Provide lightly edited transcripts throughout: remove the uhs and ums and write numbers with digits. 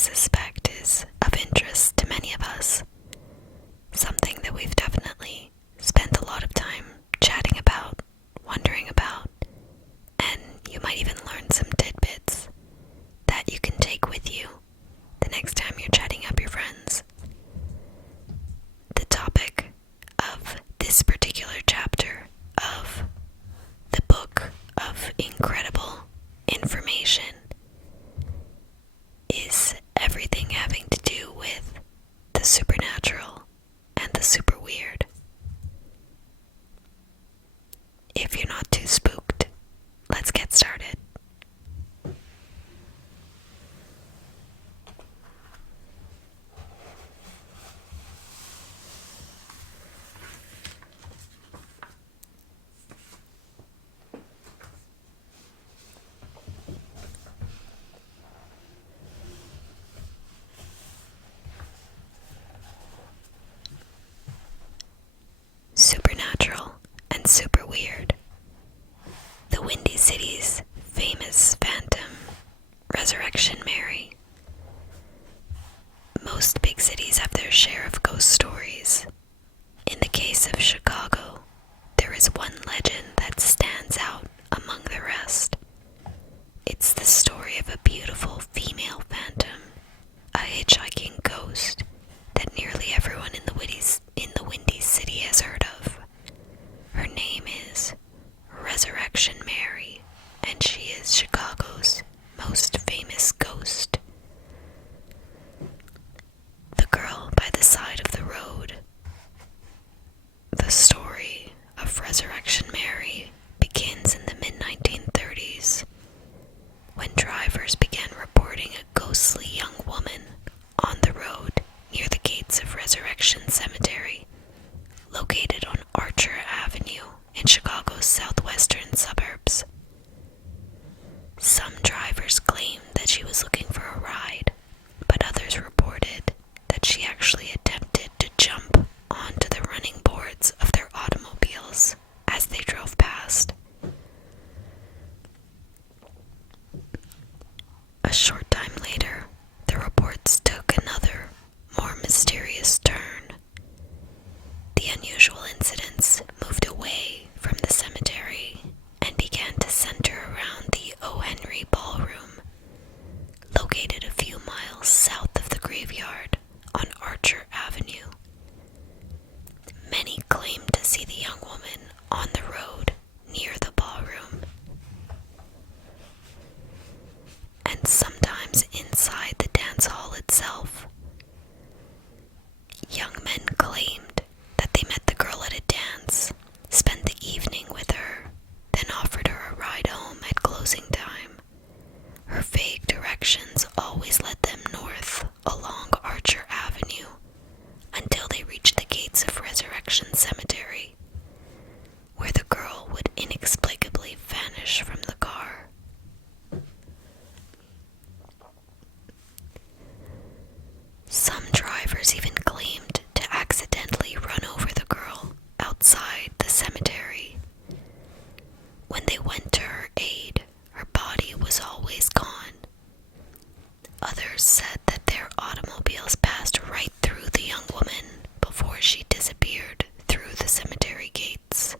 suspect is of interest to many of us. Something that we've definitely spent a lot of time chatting about, wondering about, and you might even learn some tidbits that you can take with you the next time you're chatting up your friends. The topic of this particular chapter of the book of incredible information is everything having to do with the supernatural and the super weird. If you're not too spooked, let's get started. Supernatural and super weird. The Windy City's famous phantom, Resurrection Mary. Most big cities have their share of ghost stories. In the case of Chicago, there is one legend that stands out among the rest. It's the story of a beautiful female phantom, a hitchhiking ghost that nearly everyone in the Windy City has heard of. Her name is Resurrection Mary, and she is Chicago's most famous ghost. The Girl by the Side of the Road. The story of Resurrection Mary begins in the mid-1930s, when drivers began reporting a ghostly young woman on the road near the gates of Resurrection Cemetery, located on Archer Avenue in Chicago's southwestern suburbs. Some drivers claimed that she was looking for a ride, but others reported that she actually attempted to jump onto the running boards of their automobiles as they drove past. A short time later, the reports took another, more mysterious turn. The unusual incidents moved away from the cemetery and began to center around the O. Henry Ballroom, located a few miles south of the graveyard on Archer Avenue. Many claimed to see the young woman on the road near the ballroom, and sometimes inside the dance hall itself. Young men claimed that they met the girl at a dance, spent the evening with her, then offered her a ride home at closing time. Her vague directions always led them north along Archer Avenue until they reached the gates of Resurrection Cemetery, where the girl would inexplicably vanish from the car. Some drivers even claimed to accidentally run over the girl outside the cemetery. When they went to her aid, her body was always gone. Others said that their automobiles passed right through the young woman before she disappeared through the cemetery gates.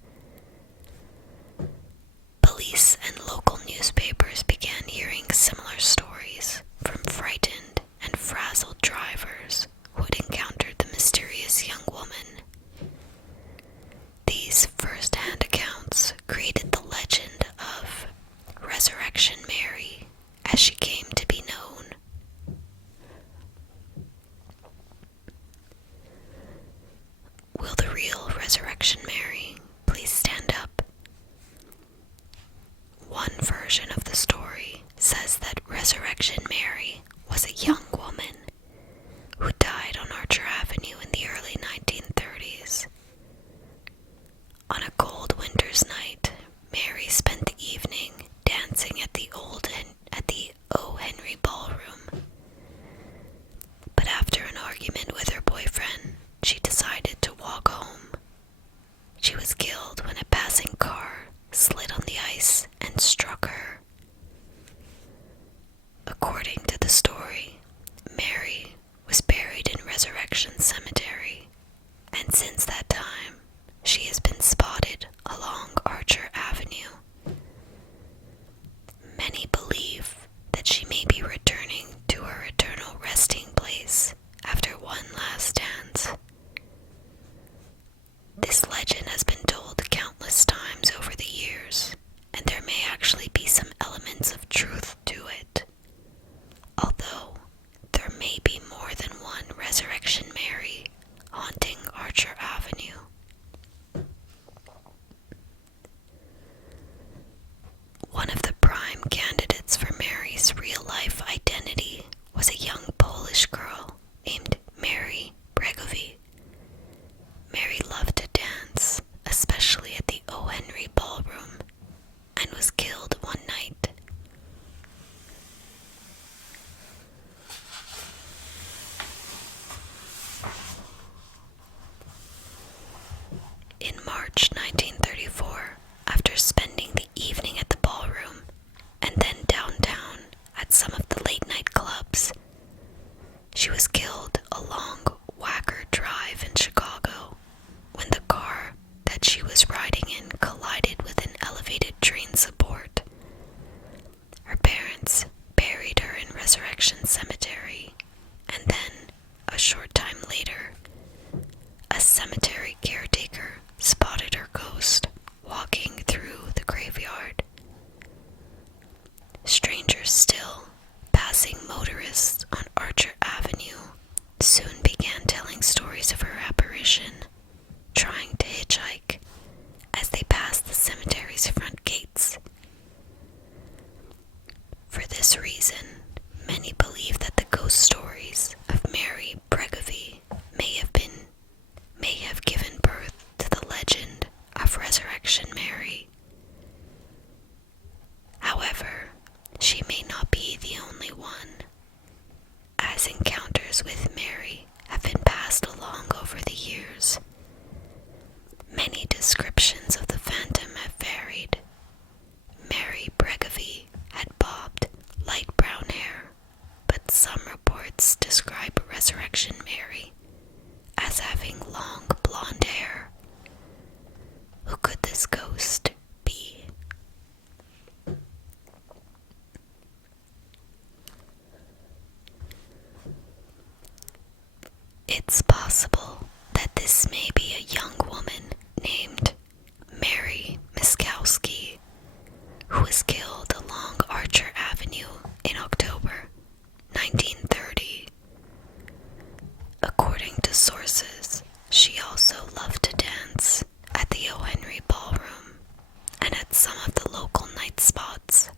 Police and local newspapers began hearing similar stories from frightened and frazzled drivers who had encountered the mysterious young woman. These first-hand accounts created the legend of Resurrection Mary, as she came to be known. His encounters with Mary have been passed along over the years. Many descriptions of the phantom have varied. Mary Bregovy had bobbed, light brown hair, but some reports describe Resurrection Mary as having long blonde hair. Who could this ghost be? It's possible that this may be a young woman named Mary Miskowski, who was killed along Archer Avenue in October 1930. According to sources, she also loved to dance at the O. Henry Ballroom and at some of the local night spots.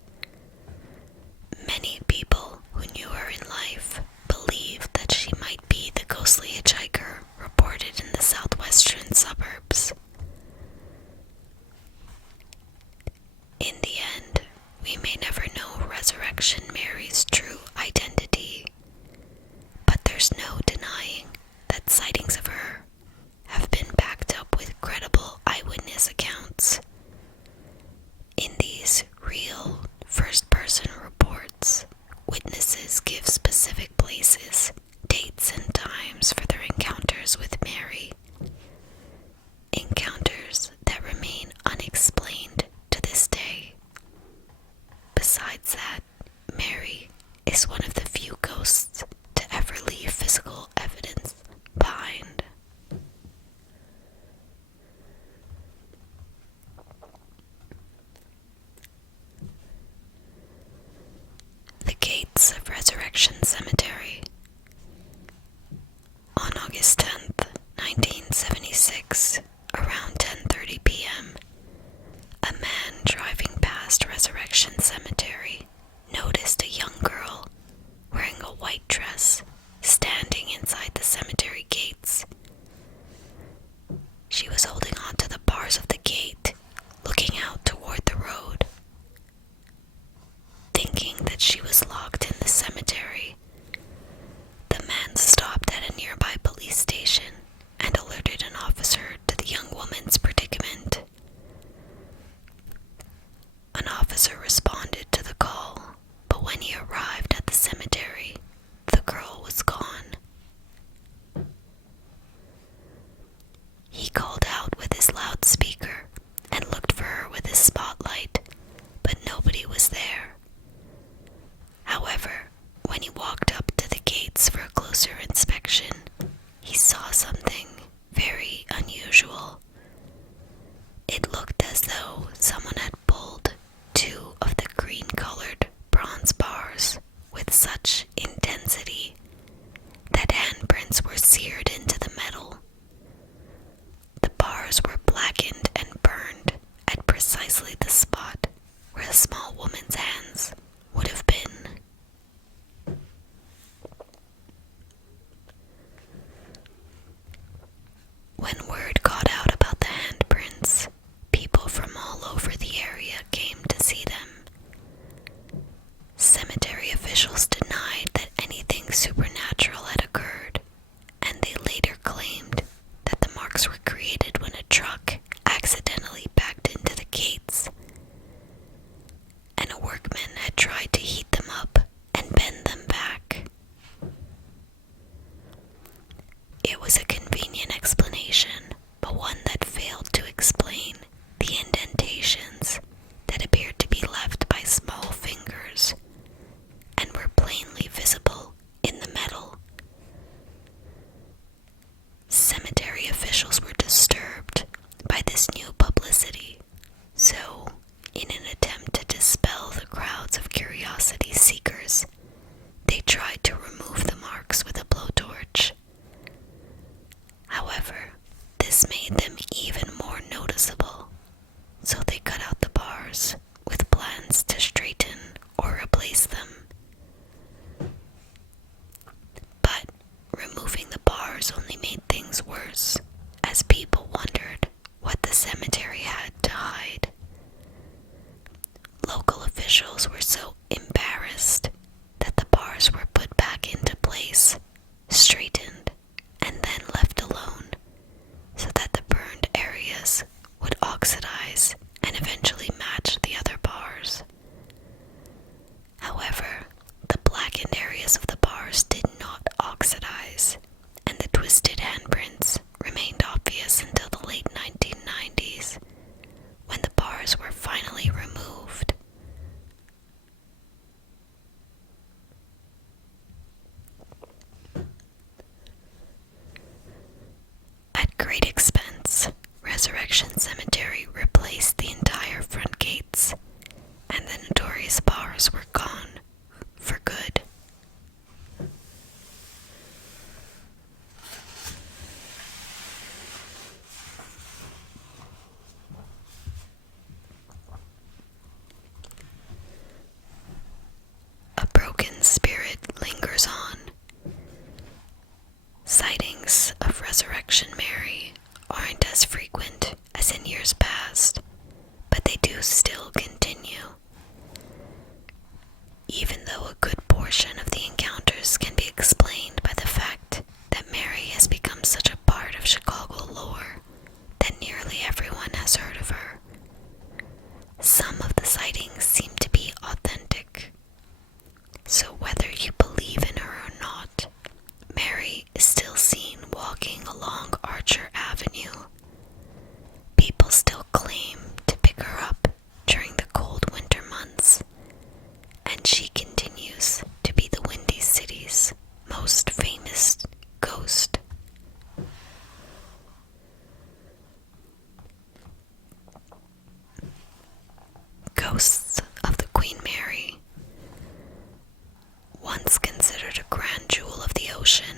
Many people who knew her in life believed that she might be the ghostly hitchhiker reported in the southwestern suburbs. In the end, we may never know Resurrection Mary's true identity, but there's no denying that sightings of her have been backed up with credible eyewitness accounts. In these real first-person reports, witnesses give specific places, dates, and times for their encounters with Mary. Encounters that remain unexplained to this day. Besides that, Mary is one of the few ghosts to ever leave physical evidence behind. The gates of Resurrection Cemetery. On August 10th, 1976, around 10:30 p.m., a man driving past Resurrection Cemetery noticed a young girl wearing a white dress standing inside the cemetery gates. She was holding onto the bars of the gate, looking out toward the road. Thinking that she was locked in the cemetery, the man stopped at a nearby police station and alerted an officer to the young woman's predicament. An officer responded to the call, but when he arrived at the cemetery, the girl was gone. He called out with his loudspeaker and looked for her with his spotlight, but nobody was there. However, when he walked up to the gates for a closer inspection, he saw something very unusual. It looked as though someone had pulled two of the green-colored bronze bars with such intensity that handprints were seared into the metal. The bars were blackened and burned at precisely the spot where a small woman's hands would have been. When word got out about the handprints, people from all over the area came to see them. Cemetery officials denied that anything supernatural had occurred, and they later claimed that the marks were created when a truck accidentally backed into the gates, and a workman had tried to heat them up and bend them back. It was a convenient explanation, but one that failed to explain the indentations that appeared to be left by small fingers and were plainly visible in the metal. Cemetery officials were disturbed by this new publicity, so, in an attempt to dispel the crowds of curiosity seekers, they tried to remove the marks with a blowtorch. However, this made them even more noticeable, so they cut out the bars with plans to straighten or replace them. But removing the bars only made things worse, as people wondered what the cemetery had to hide. Local officials were so embarrassed that the bars were put back into place great expense, Resurrection Cemetery replaced the entire front gates, and the notorious bars were gone for good. A broken spirit lingers on. Sightings of Resurrection Mary aren't as frequent as in years past, but they do still continue. Even though a good portion of the encounters can be explained by the fact that Mary has become such a part of Chicago lore that nearly everyone has heard of her, some of the sightings seem to be authentic. So whether you believe in her or not, Mary is still seen walking along Archer Avenue. People still claim to pick her up during the cold winter months, and she continues to be the Windy City's most famous ghost. Ghosts of the Queen Mary. Once considered a grand jewel of the ocean,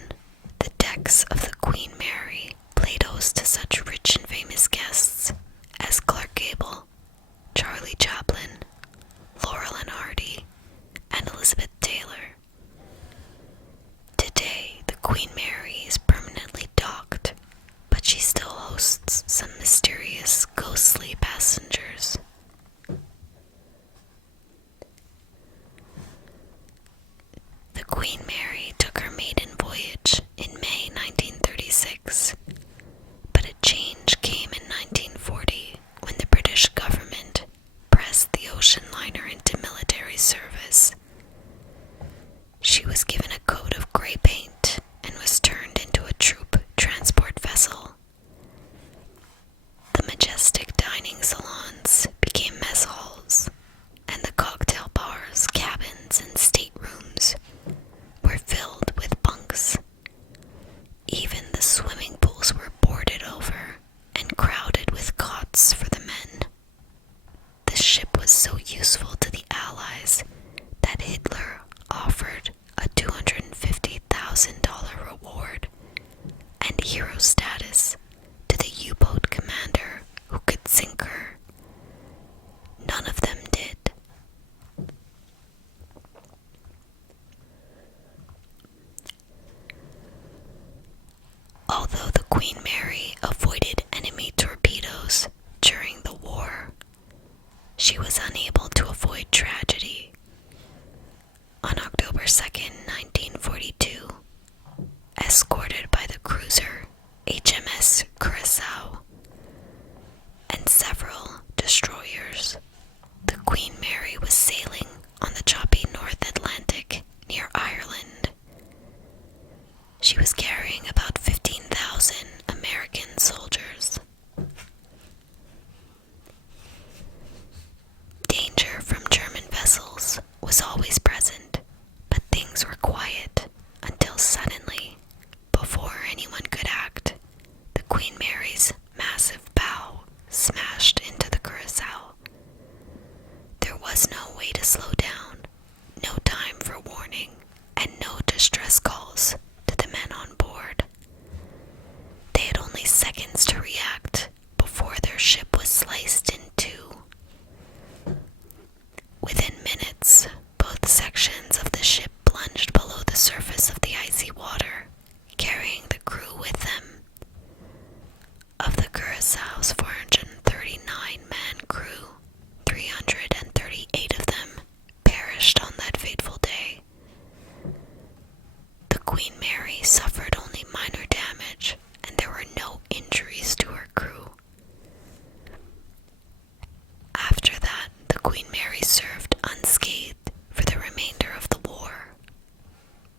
the decks of the Queen Mary played host to such rich and famous guests as Clark Gable, Charlie Chaplin, Laurel and Hardy, and Elizabeth Taylor. Today, the Queen Mary is permanently docked, but she still hosts some mysterious, ghostly passengers. The Queen Mary took her maiden voyage in May 1936, but a change came in 1940 when the British government pressed the ocean liner into military service. She was given a coat of gray paint and was turned into a troop transport vessel. The majestic dining salons became mess halls, and the cocktail bars, cabins, and staterooms were filled with bunks. Even the swimming pools were boarded over and crowded with cots for the men. The ship was so useful to the Allies that Hitler offered a $250,000 reward and hero status to the U-boat commander who could sink her. None of them did. Although the Queen Mary avoided enemy torpedoes during the war, she was unable to avoid tragedy. On October 2nd, 1942, escorted by the cruiser HMS Curaçao and several destroyers, the Queen Mary was sailing on the choppy North Atlantic near Ireland. She was carrying about 15,000 American soldiers. Danger from German vessels was always present, but things were quiet until suddenly, before anyone could act, the Queen Mary's massive bow smashed into the Curaçao. There was no way to slow down, no time for warning, and no distress calls to the men on board. They had only seconds to react before their ship was sliced in two. Within minutes, both sections of the ship plunged below the surface of the icy water, carrying the crew with them. Of the Curaçao's 439-man crew, 338 of them perished on that fateful day. The Queen Mary suffered only minor damage, and there were no injuries to her crew. After that, the Queen Mary served unscathed for the remainder of the war.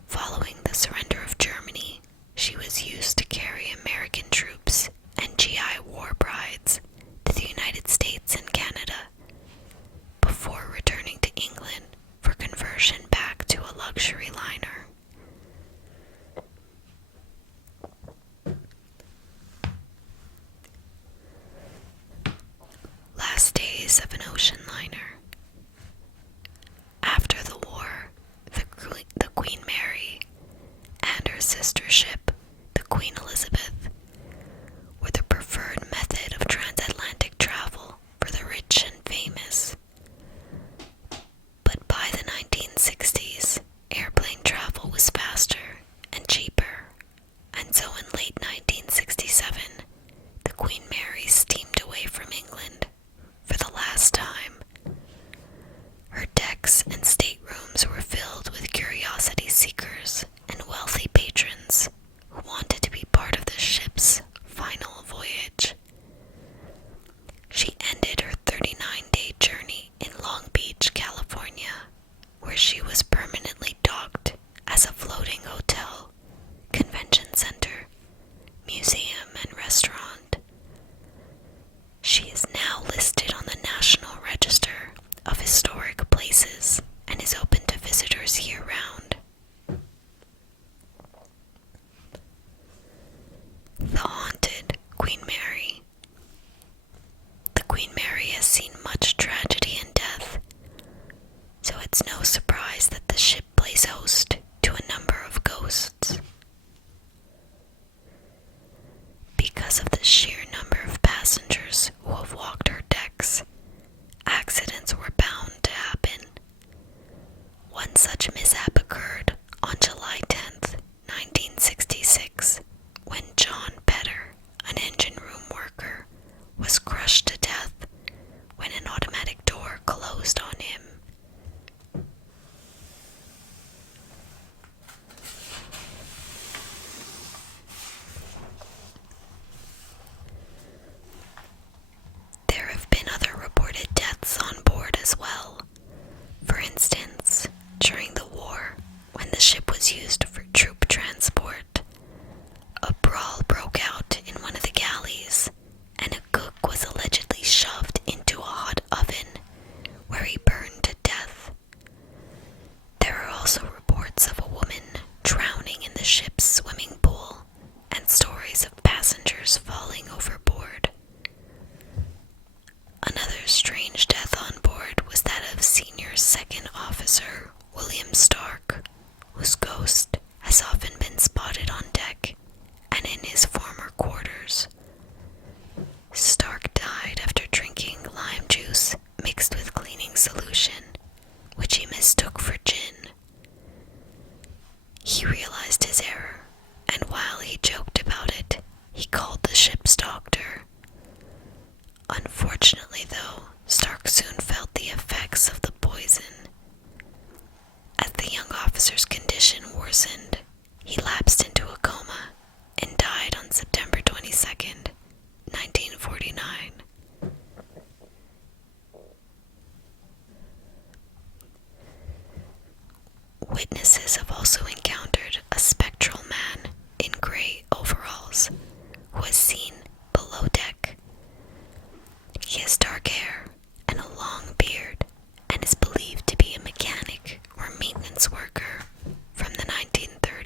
Following the surrender of Germany, she was used to carry American troops and GI war brides to the United States and Canada, before returning to England for conversion back to a luxury liner. their sister ship, the Queen Elizabeth, were the preferred method of transatlantic travel for the rich and famous. But by the 1960s, airplane travel was faster and cheaper, and so in late 1967, the Queen Mary steamed away from England for the last time. Her decks and staterooms were filled with curiosity seekers and wealthy patrons who wanted to be part of the ship's final voyage. She ended her 39-day journey in Long Beach, California, where she was permanently docked as a floating hotel, convention center, museum, and restaurant. She is now listed on the National Register of Historic Places and is open to visitors year-round. The haunted Queen Mary. The Queen Mary has seen much tragedy and death, so it's no surprise that the ship plays host to a number of ghosts. Because of the sheer number of passengers who have walked her decks, accidents were bound to happen. One such mishap occurred on July 10th, 1966, when John Petter, an engine room worker, was crushed to death when an automatic door closed on him. There have been other reported deaths on board as well. For instance, during the war, when the ship was used for troop transport, a brawl broke out in one of the galleys, and a cook was allegedly shoved into a hot oven, where he burned to death. There are also reports of a woman drowning in the ship's swimming pool, and stories of passengers falling overboard. Another strange death on board was that of Senior Second Officer William Stark, whose ghost has often been spotted on deck and in his former quarters. Stark died after drinking lime juice mixed with cleaning solution, which he mistook for gin. He realized his error, and while he joked about it, he called the ship's doctor. Unfortunately, though, Stark soon felt the effects of the poison. As the young officer's condition worsened, he lapsed into a coma and died on September 22nd, 1949. Witnesses have also encountered a spectral man in gray overalls who is seen below deck. He has dark hair and a long beard and is believed to be a mechanic or maintenance worker from the 1930s.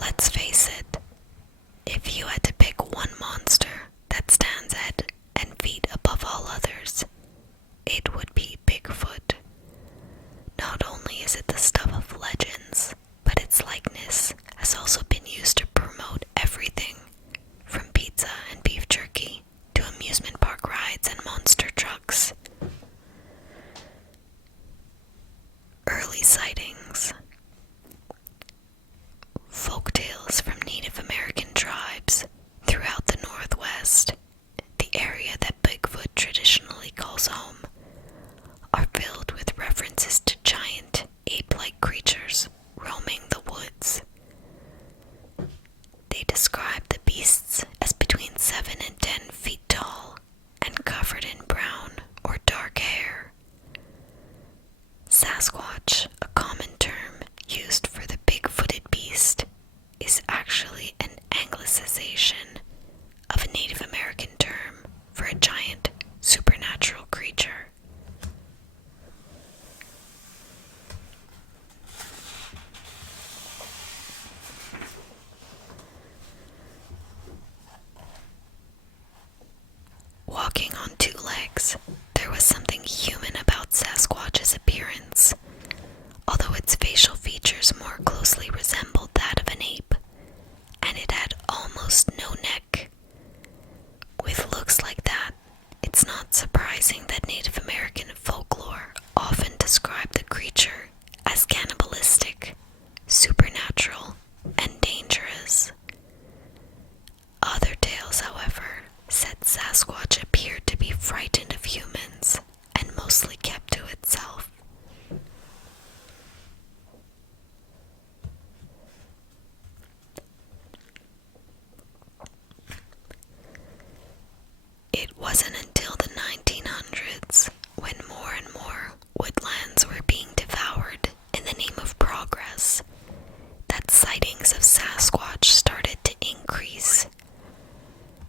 Let's face it, if you had to pick one monster that stands head and feet above all others, it would be Bigfoot. Not only is it the stuff of legends, but its likeness has also been used to promote everything from pizza and beef jerky to amusement park rides and monster trucks. Early sightings. Folktales from Native American tribes throughout the Northwest, the area that Bigfoot traditionally calls home, are filled with references to giant ape-like creatures roaming the woods. They describe the beasts as between 7 and 10 feet tall and covered in brown or dark hair. Sasquatch, a common term used for the big-footed beast, is actually an anglicization of a Native American term for a giant supernatural creature. Walking on two legs, there was something human about Sasquatch's appearance. Although its facial features more closely resembled that of an ape, and it had almost no neck. With looks like that, it's not surprising that Native American folklore often described the creature as cannibalistic, supernatural, and dangerous. Other tales, however, said Sasquatch appeared to be frightened of humans and mostly kept to itself. It wasn't until the 1900s, when more and more woodlands were being devoured in the name of progress, that sightings of Sasquatch started to increase.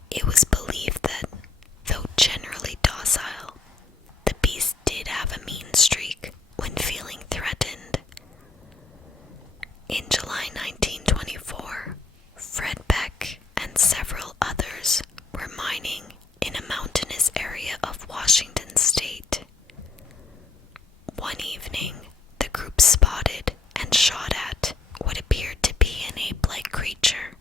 It was believed that, though generally docile, the beast did have a mean streak when feeling threatened. In July 1924, Fred Beck and several others were mining in a mountainous area of Washington state. One evening, the group spotted and shot at what appeared to be an ape-like creature.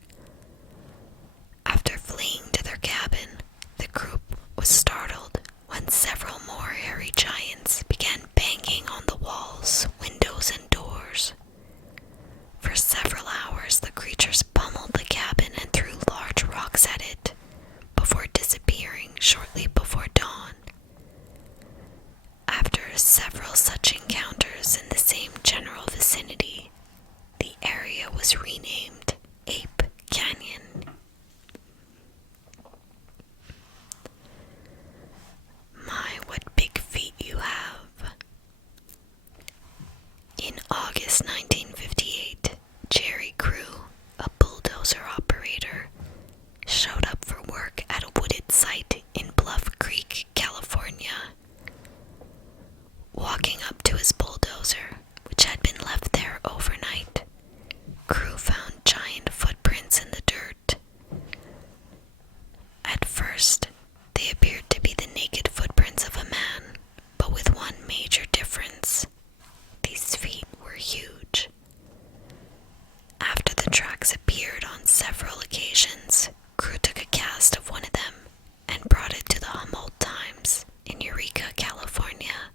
After fleeing to their cabin, the group was startled when several more hairy giants began banging on the walls, windows, and doors. For several hours, the creatures pummeled the cabin and threw large rocks at it, before disappearing shortly before dawn. After several such encounters in the same general vicinity, the area was renamed Ape Canyon. My, what big feet you have. In August 1958, Jerry Crew, a bulldozer operator, showed up for work at a wooded site in Bluff Creek, California. Walking up to his bulldozer, which had been left there overnight, Crew found giant footprints in the dirt. At first, they appeared to be the naked footprints of a man, but with one major difference. These feet were huge. After the tracks appeared on several occasions, Crew took a cast of one of them and brought it to the Humboldt Times in Eureka, California.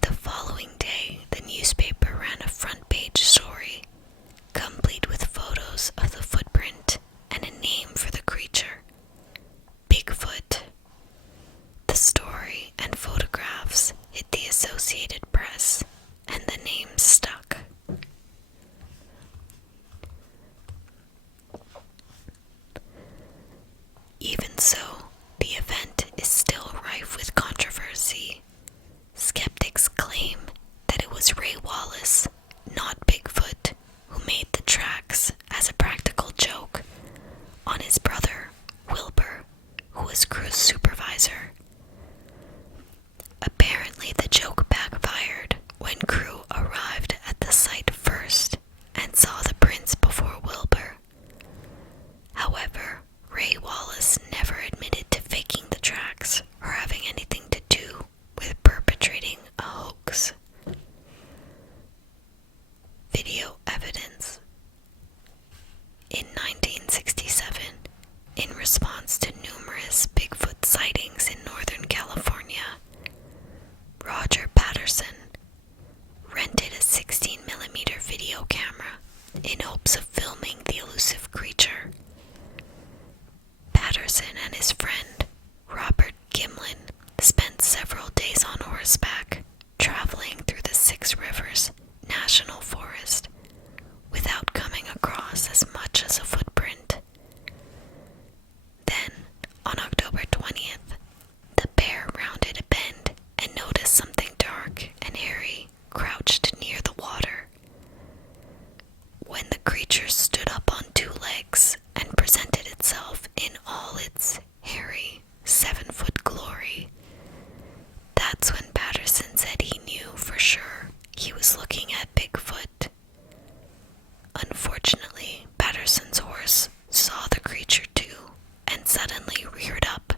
The following day, the newspaper ran a front-page story, complete with photos of the footprint and a name for the creature, Bigfoot. The story and photographs hit the Associated Press, and the name stuck. In 1967, in response to numerous Bigfoot sightings in Northern California, Roger Patterson rented a 16mm video camera in hopes of filming the elusive creature. Patterson and his friend, Robert Gimlin, spent several days on horseback, traveling through the Six Rivers National Forest, without coming across as much as a footprint. Then, on October 20th, the pair rounded a bend and noticed something dark and hairy crouched near the water. When the creature stood up on two legs and presented itself in all its hairy 7-foot glory, that's when Patterson said he knew for sure he was looking at Bigfoot. Unfortunately, Patterson's horse saw the creature too and suddenly reared up.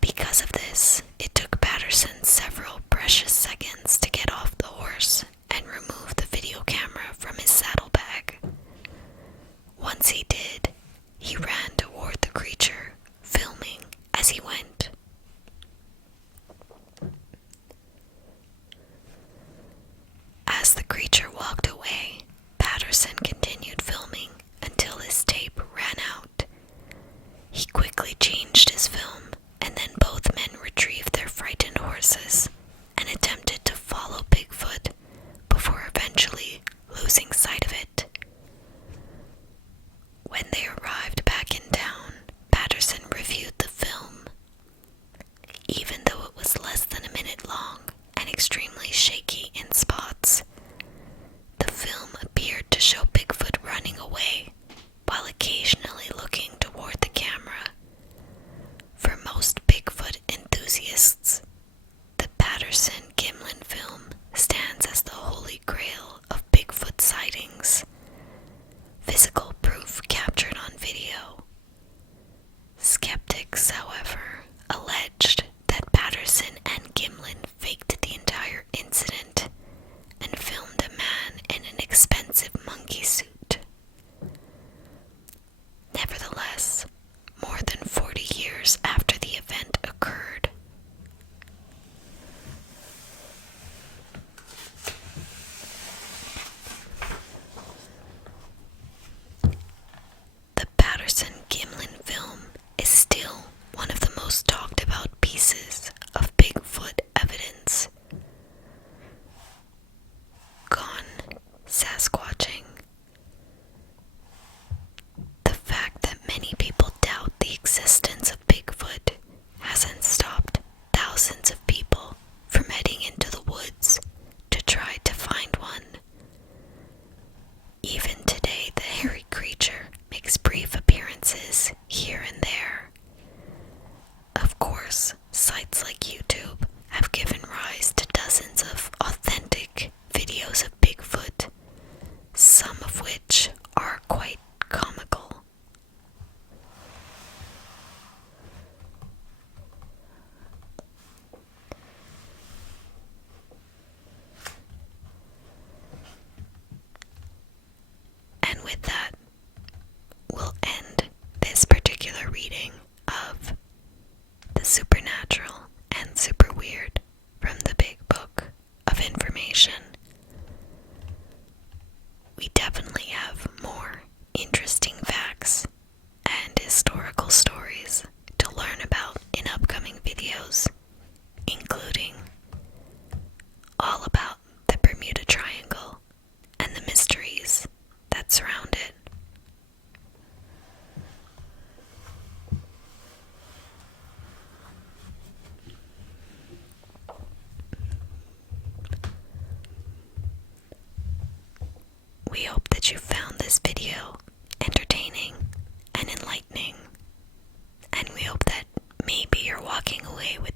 Because of this, it took Patterson several precious seconds to get off the horse and remove the video camera from his saddlebag. Once he did, he ran toward the creature, filming as he went. As the creature walked away, Patterson continued filming until his tape ran out. He quickly changed his film, and then both men retrieved their frightened horses and attempted to follow Bigfoot before eventually losing sight of it. When they arrived back in town, Patterson reviewed the film. Even though it was less than a minute long and extremely shaky in spots, the film appeared to show Bigfoot running away while occasionally looking toward the camera. For most Bigfoot enthusiasts, the Patterson-Gimlin film stands as the holy grail of Bigfoot sightings, physical proof captured on video. Skeptics, however, alleged that Patterson and Gimlin faked the entire incident and filmed a man in an expensive monkey suit. Nevertheless, more than 40 years after the event occurred, the Patterson-Gimlin film is still one of the most talked about pieces of Bigfoot evidence. Gone Sasquatching. The fact that many people doubt the existence of Bigfoot hasn't stopped thousands of people from heading into the woods to try to find one. Even today, the hairy creature makes brief appearances here and there. Of course, sites like YouTube have given rise to dozens of authentic videos of Bigfoot, some of which are quite comical. And with that, we'll end this particular reading of The Supernatural and Super Weird from the Big Book of Information. We definitely have more interesting facts and historical stories to learn about in upcoming videos, including all about the Bermuda Triangle and the mysteries that surround it. We hope that you found this video entertaining and enlightening, and we hope that maybe you're walking away with